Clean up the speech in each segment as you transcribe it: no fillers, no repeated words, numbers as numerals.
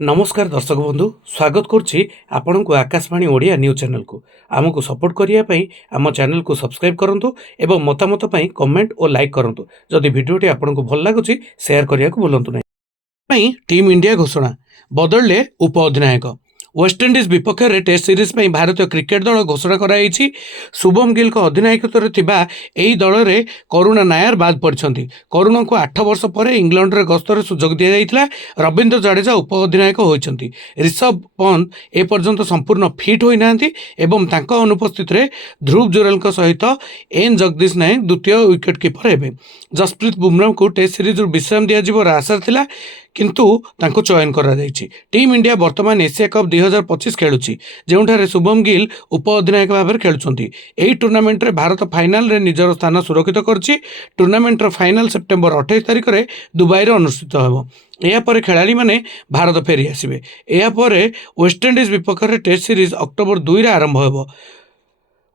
नमस्कार दर्शक बंधु स्वागत करुच्ची आपण को आकाशवाणी ओडिया न्यूज चैनल को आमको सपोर्ट करने आम चैनल को सब्सक्राइब करूँ और मतामत कमेंट और लाइक करूँ जदि भिडियोटी आपन को भल लगुच शेयर करने को भूलु नहीं। टीम इंडिया घोषणा बदलले उप अधिनायक वेस्टइंडिज विपक्ष में टेस्ट सीरीज में भारतीय क्रिकेट दल घोषणा कराई। शुभम गिल अधिनायकत्व दल में करुणा नायर बाद पड़ती। करुणा को 8 वर्ष पर इंग्लैंड रे गस्तर सुजोग दि जाइथिला। रवींद्र जडेजा उप अधिनायक होइछंती। ऋषभ पंत एपर्यंत संपूर्ण फिट होई नांती एवं तांका अनुपस्थित रे ध्रुव जुरेल सहित एन जगदीश नायक द्वितीय विकेट कीपर हेबे। जसप्रीत बुमराह को टेस्ट सीरीज विश्राम दिया आशा थिला किंतु तांको चयन करा जायछि। टीम इंडिया वर्तमान एशिया कप 2025 खेलुछि जेउठारे शुभम गिल उप अधिनायक भाव में खेलुछंती। एही टूर्नामेंट रे भारत फाइनल रे निजर स्थान सुरक्षित करछि। टूर्नामेंट रो फाइनल सेप्टेम्बर 28 तारिख रे दुबई रे अनुष्ठित हेबो। यापर खेलाड़ी माने भारत फेरी आसिबे। यापर वेस्टइंडिज विपक्ष रे टेस्ट सीरीज अक्टोबर 2 रे आरंभ हेबो।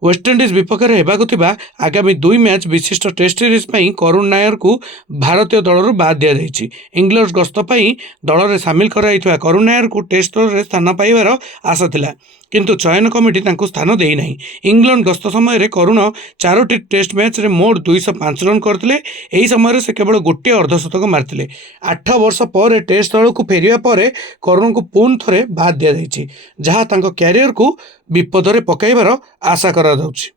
वेस्टइंडिज विपक्ष में होगा आगामी 2 मैच विशिष्ट टेस्ट सीरीज में करुण नायर को भारतीय दल बाद दि जाएगी। इंग्लैंड गस्त दल में सामिल कराइथिबा करुण नायर को टेस्ट दल में स्थान पाइबार आशा थिला किंतु चयन कमिटी तांको स्थान देई नहीं। इंग्लैंड गस्त समय करुण 4टी टेस्ट मैच रे मोट 205 रन करथिले। एही समय से केवल गोटे अर्धशतक मारथिले। 8 वर्ष पर टेस्ट दल को फेरिया पर करुण को पुन थरे बाद दि जाइछि जहाँ तांको कैरियर को विपद रे पकाइबार आशा करा जाउछि।